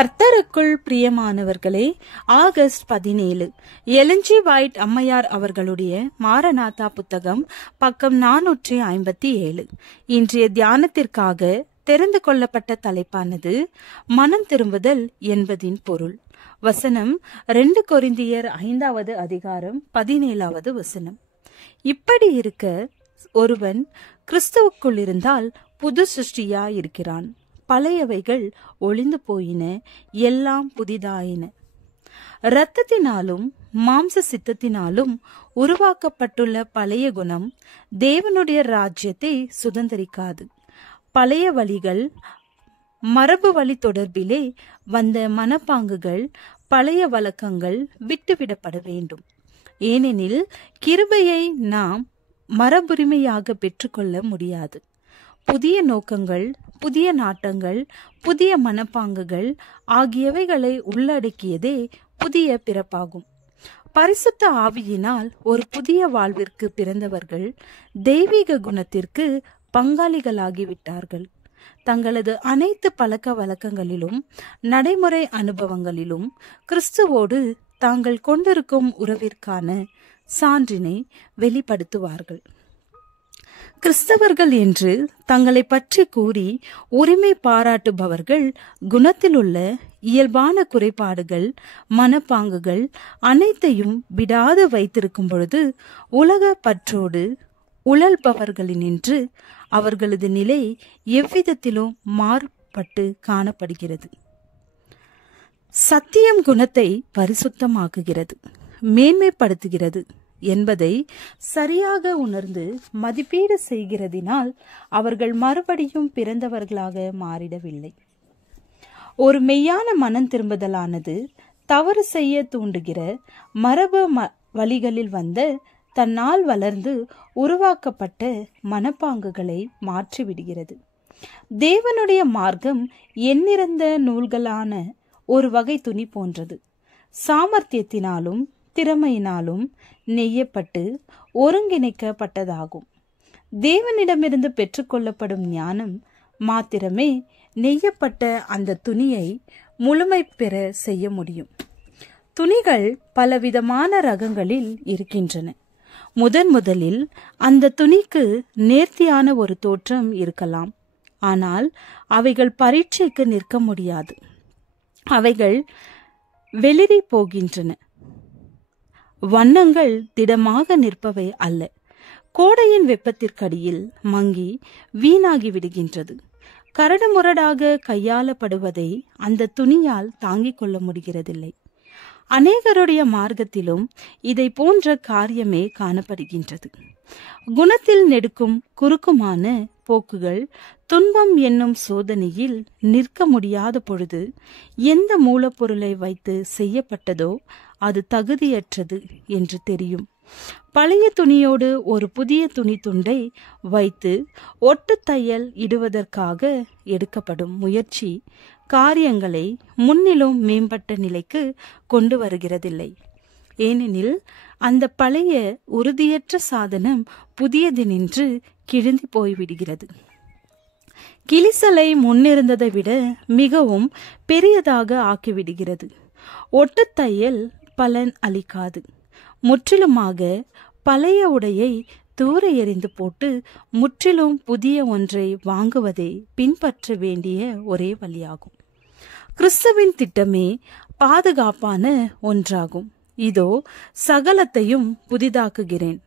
கர்த்தருக்குள் பிரியமானவர்களே, August 17 எலஞ்சி white அம்மையார் அவர்களுடைய மாரநாதா புத்தகம், பக்கம் 457. இன்றைய தியானத்திற்காக தெரிந்து கொள்ளப்பட்ட தலைப்பானது மனம் திரும்புதல் என்பதின் பொருள். வசனம் 2 கொரிந்தியர் 5வது அதிகாரம் 17வது வசனம். இப்படி இருக்க, ஒருவன் கிறிஸ்துவுக்குள் இருந்தால் புது சிருஷ்டியாயிருக்கிறான். பழையவைகள் ஒளிந்து போயின, எல்லாம் புதிதாயின. இரத்தத்தினாலும் மாம்ச சித்தத்தினாலும் உருவாக்கப்பட்டுள்ள பழைய குணம் தேவனுடைய ராஜ்யத்தை சுதந்திரிக்காது. பழைய வழிகள், மரபு வழி தொடர்பிலே வந்த மனப்பாங்குகள், பழைய வழக்கங்கள் விட்டுவிடப்பட வேண்டும். ஏனெனில் கிருபையை நாம் மரபுரிமையாக பெற்றுக்கொள்ள முடியாது. புதிய நோக்கங்கள், புதிய நாட்டங்கள், புதிய மனப்பாங்குகள் ஆகியவைகளை உள்ளடக்கியதே புதிய பிறப்பாகும். பரிசுத்த ஆவியினால் ஒரு புதிய வாழ்விற்கு பிறந்தவர்கள் தெய்வீக குணத்திற்கு பங்காளிகளாகிவிட்டார்கள். தங்களது அனைத்து பழக்க வழக்கங்களிலும் நடைமுறை அனுபவங்களிலும் கிறிஸ்துவோடு தாங்கள் கொண்டிருக்கும் உறவிற்கான சான்றினை வெளிப்படுத்துவார்கள். கிறிஸ்தவர்கள் என்று தங்களை பற்றி கூறி உரிமை பாராட்டுபவர்கள் குணத்தில் உள்ள இயல்பான குறைபாடுகள், மனப்பாங்குகள் அனைத்தையும் விடாது வைத்திருக்கும் பொழுது உலக பற்றோடு உழல்பவர்களினின்று அவர்களது நிலை எவ்விதத்திலும் மாறுபட்டு காணப்படுகிறது. சத்தியம் குணத்தை பரிசுத்தமாக்குகிறது, மேன்மைப்படுத்துகிறது என்பதை சரியாக உணர்ந்து மதிப்பீடு செய்கிறதினால் அவர்கள் மறுபடியும் பிறந்தவர்களாக மாறிடவில்லை. ஒரு மெய்யான மனம் திரும்புதலானது தவறு செய்ய தூண்டுகிற மரபு வழிகளில் வந்த தன்னால் வளர்ந்து உருவாக்கப்பட்ட மனப்பாங்குகளை மாற்றிவிடுகிறது. தேவனுடைய மார்க்கம் எண்ணிறந்த நூல்களான ஒரு வகை துணி போன்றது. சாமர்த்தியத்தினாலும் திறமையினாலும் நெய்யப்பட்டு ஒருங்கிணைக்கப்பட்டதாகும். தேவனிடமிருந்து பெற்றுக்கொள்ளப்படும் ஞானம் மாத்திரமே நெய்யப்பட்ட அந்த துணியை முழுமை பெற செய்ய முடியும். துணிகள் பலவிதமான ரகங்களில் இருக்கின்றன. முதலில் அந்த துணிக்கு நேர்த்தியான ஒரு தோற்றம் இருக்கலாம். ஆனால் அவைகள் பரீட்சைக்கு நிற்க முடியாது. அவைகள் வெளிரி போகின்றன. வண்ணங்கள் திடமாக நிற்பவை அல்ல. கோடையின் வெப்பத்திற்கடியில் மங்கி வீணாகி விடுகின்றது. கரடுமுரடாக கையாளப்படுவதை அந்த துணியால் தாங்கிக் கொள்ள முடிகிறதில்லை. அநேகருடைய மார்க்கத்திலும் இதை போன்ற காரியமே காணப்படுகின்றது. குணத்தில் நெடுக்கும் குறுக்குமான போக்குகள் துன்பம் என்னும் சோதனையில் நிற்க முடியாத பொழுது எந்த மூலப்பொருளை வைத்து செய்யப்பட்டதோ அது தகுதியற்றது என்று தெரியும். பழைய துணியோடு ஒரு புதிய துணி துண்டை வைத்து ஒட்டு தையல் இடுவதற்காக எடுக்கப்படும் முயற்சி காரியங்களை முன்னிலும் மேம்பட்ட நிலைக்கு கொண்டு வருகிறதில்லை. ஏனெனில் அந்த பழைய உறுதியற்ற சாதனம் புதியதினின்று கிழிந்து போய்விடுகிறது. கிளிசலை முன்னிருந்ததை விட மிகவும் பெரியதாக ஆக்கிவிடுகிறது. ஒட்டு தையல் பலன் அளிக்காது. முற்றிலுமாக பழைய உடையை தூர எறிந்து போட்டு முற்றிலும் புதிய ஒன்றை வாங்குவதை பின்பற்ற வேண்டிய ஒரே வழியாகும். கிறிஸ்துவின் திட்டமே பாதுகாப்பான ஒன்றாகும். இதோ சகலத்தையும் புதிதாக்குகிறேன்.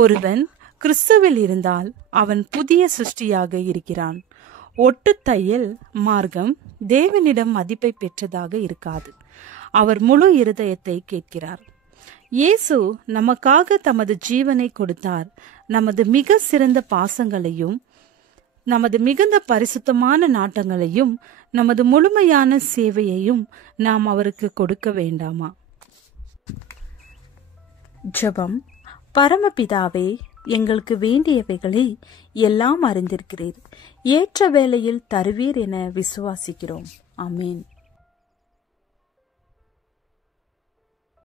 ஒருவன் கிறிஸ்துவில் இருந்தால் அவன் புதிய சிருஷ்டியாக இருக்கிறான். ஒட்டு தையல் மார்க்கம் தேவனிடம் மதிப்பை பெற்றதாக இருக்காது. அவர் முழு இருதயத்தை கேட்கிறார். இயேசு நமக்காக தமது ஜீவனை கொடுத்தார். நமது மிக சிறந்த பாசங்களையும், நமது மிகுந்த பரிசுத்தமான நாட்டங்களையும், நமது முழுமையான சேவையையும் நாம் அவருக்கு கொடுக்க வேண்டாமா? ஜெபம். பரமபிதாவே, எங்களுக்கு வேண்டியவைகளை எல்லாம் அறிந்திருக்கிறீர். ஏற்ற வேளையில் தருவீர் என விசுவாசிக்கிறோம். ஆமென்.